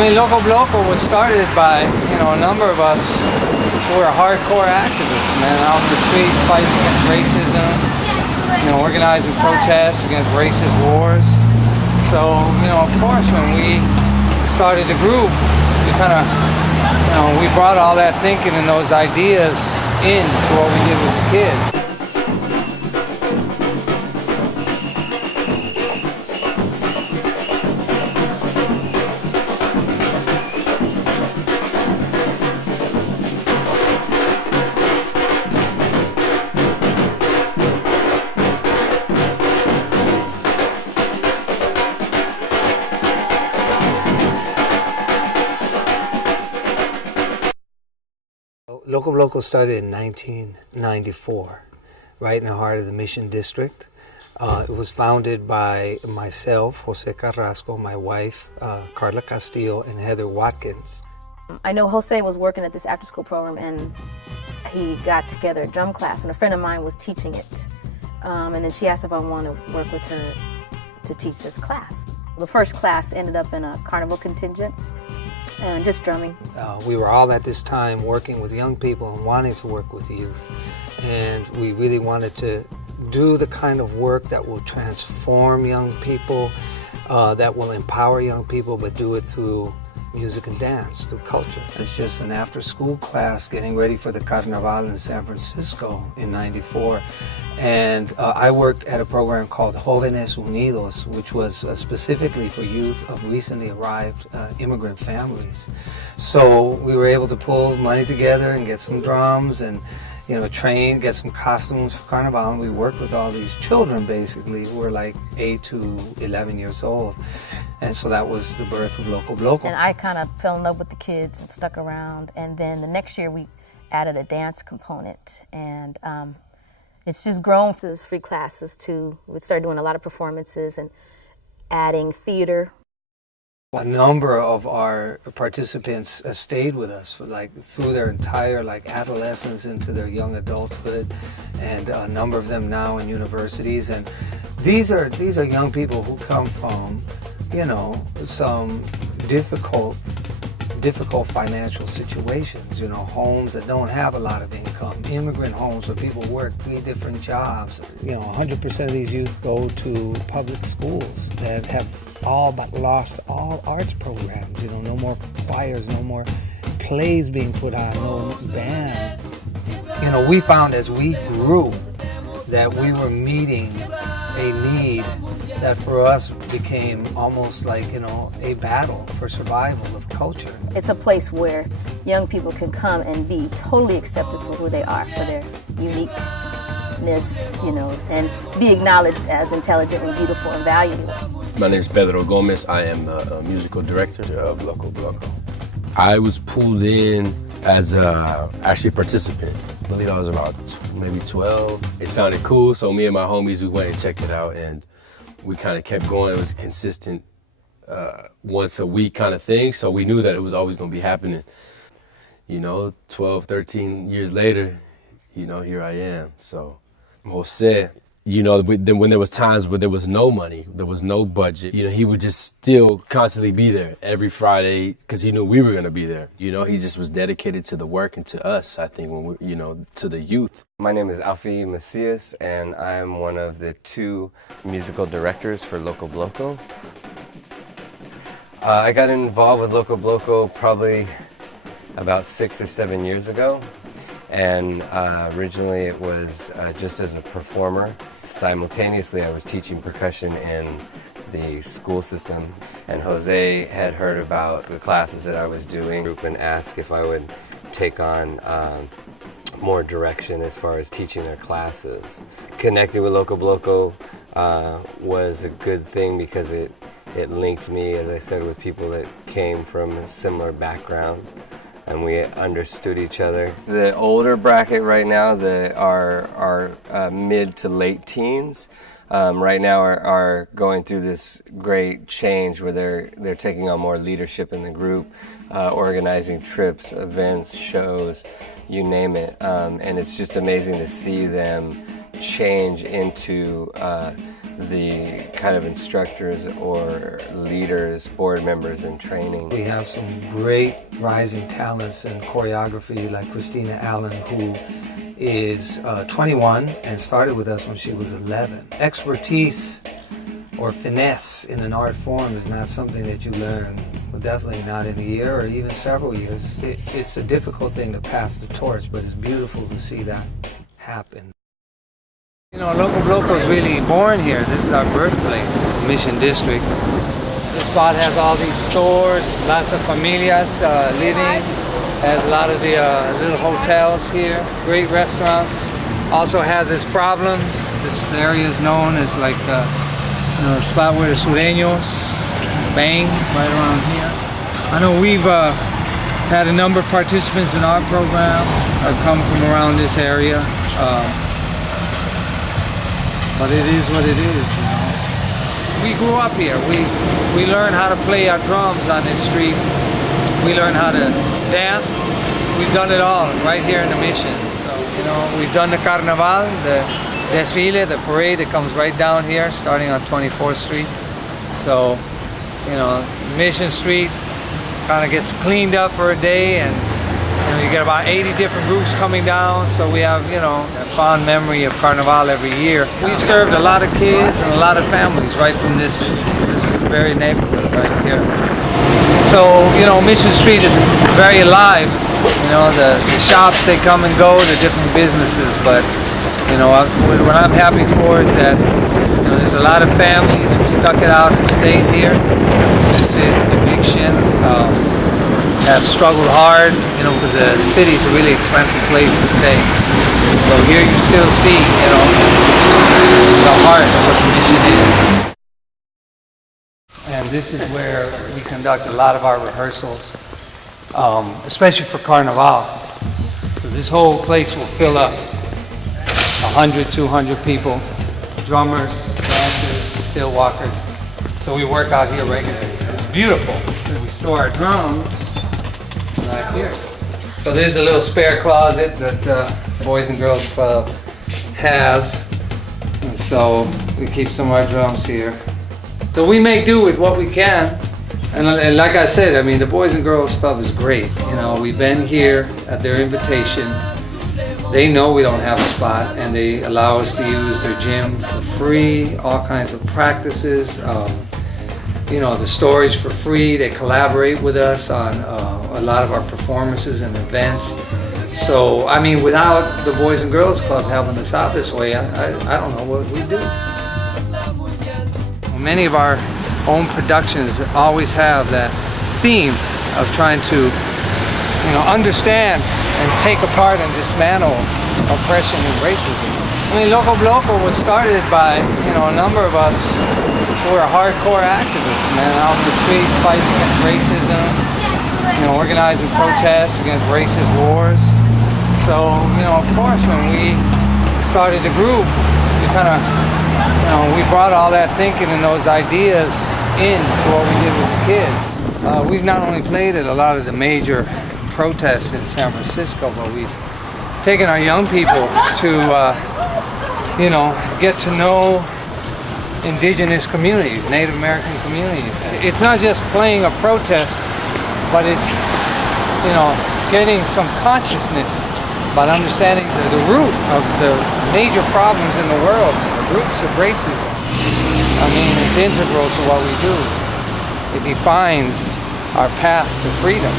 mean, Loco Bloco was started by, a number of us who are hardcore activists, man, out in the streets fighting against racism, organizing protests against racist wars. So, of course, when we started the group, we kind of, we brought all that thinking and those ideas into what we did with the kids. Loco Bloco started in 1994, right in the heart of the Mission District. It was founded by myself, Jose Carrasco, my wife, Carla Castillo, and Heather Watkins. I know Jose was working at this after-school program, and he got together a drum class, and a friend of mine was teaching it. And then she asked if I wanted to work with her to teach this class. The first class ended up in a carnival contingent. And just drumming. We were all at this time working with young people and wanting to work with youth. And we really wanted to do the kind of work that will transform young people, that will empower young people, but do it through music and dance, through culture. It's just an after-school class getting ready for the Carnaval in San Francisco in '94. And I worked at a program called Jóvenes Unidos, which was specifically for youth of recently arrived immigrant families. So we were able to pull money together and get some drums and train, get some costumes for Carnival. And we worked with all these children basically who were like 8 to 11 years old. And so that was the birth of Loco Bloco. And I kind of fell in love with the kids and stuck around. And then the next year we added a dance component. And it's just grown to these free classes too. We started doing a lot of performances and adding theater. A number of our participants stayed with us for through their entire adolescence into their young adulthood, and a number of them now in universities. And these are young people who come from some difficult financial situations, homes that don't have a lot of income, immigrant homes where people work 3 different jobs. 100% of these youth go to public schools that have all but lost all arts programs, no more choirs, no more plays being put on, no band. We found as we grew that we were meeting a need that for us became almost like, a battle for survival of culture. It's a place where young people can come and be totally accepted for who they are, for their uniqueness, and be acknowledged as intelligent and beautiful and valuable. My name is Pedro Gomez. I am the musical director of Loco Bloco. I was pulled in as actually a participant. I believe I was about maybe 12. It sounded cool, so me and my homies, we went and checked it out, and we kind of kept going. It was a consistent once a week kind of thing, so we knew that it was always going to be happening. 12, 13 years later, here I am. So Jose, when there was times where there was no money, there was no budget, he would just still constantly be there every Friday because he knew we were going to be there. He just was dedicated to the work and to us, I think, when we, to the youth. My name is Alfie Macias, and I'm one of the 2 musical directors for Loco Bloco. I got involved with Loco Bloco probably about 6 or 7 years ago. And originally it was just as a performer. Simultaneously I was teaching percussion in the school system, and Jose had heard about the classes that I was doing and asked if I would take on more direction as far as teaching their classes. Connecting with Loco Bloco was a good thing because it linked me, as I said, with people that came from a similar background, and we understood each other. The older bracket right now, our mid to late teens, right now are going through this great change where they're taking on more leadership in the group, organizing trips, events, shows, you name it. And it's just amazing to see them change into the kind of instructors or leaders, board members in training. We have some great rising talents in choreography like Christina Allen, who is 21 and started with us when she was 11. Expertise or finesse in an art form is not something that you learn, well, definitely not in a year or even several years. It's a difficult thing to pass the torch, but it's beautiful to see that happen. You know, Loco Bloco is really born here. This is our birthplace, Mission District. This spot has all these stores, lots of familias living, has a lot of the little hotels here, great restaurants. Also has its problems. This area is known as like the spot where the sureños bang right around here. I know we've had a number of participants in our program that come from around this area. But it is what it is, you know. We grew up here. We learned how to play our drums on this street. We learned how to dance. We've done it all right here in the Mission. So, you know, we've done the Carnaval, the desfile, the parade that comes right down here, starting on 24th Street. So, you know, Mission Street kind of gets cleaned up for a day, and you get about 80 different groups coming down, so we have, you know, a fond memory of Carnival every year. We've served a lot of kids and a lot of families right from this very neighborhood right here. So, you know, Mission Street is very alive. You know, the shops, they come and go, the different businesses, but, you know, what I'm happy for is that, you know, there's a lot of families who stuck it out and stayed here, resisted eviction, have struggled hard, you know, because the city is a really expensive place to stay. So here you still see, you know, the heart of what the Mission is. And this is where we conduct a lot of our rehearsals, especially for Carnival. So this whole place will fill up 100, 200 people, drummers, dancers, still walkers. So we work out here regularly. It's beautiful. We store our drums right here. So there's a little spare closet that Boys and Girls Club has. And so we keep some of our drums here. So we make do with what we can. And like I said, I mean, the Boys and Girls Club is great. You know, we've been here at their invitation. They know we don't have a spot, and they allow us to use their gym for free, all kinds of practices. You know, the storage for free. They collaborate with us on a lot of our performances and events. So, I mean, without the Boys and Girls Club helping us out this way, I don't know what we'd do. Many of our own productions always have that theme of trying to, you know, understand and take apart and dismantle oppression and racism. I mean, Loco Bloco was started by, you know, a number of us who are hardcore activists, man, out in the streets fighting against racism, you know, organizing protests against racist wars. So, you know, of course, when we started the group, we kind of, you know, we brought all that thinking and those ideas into what we did with the kids. We've not only played at a lot of the major protests in San Francisco, but we've taken our young people to, you know, get to know indigenous communities, Native American communities. It's not just playing a protest, but it's, you know, getting some consciousness about understanding the root of the major problems in the world, the roots of racism. I mean, it's integral to what we do. It defines our path to freedom.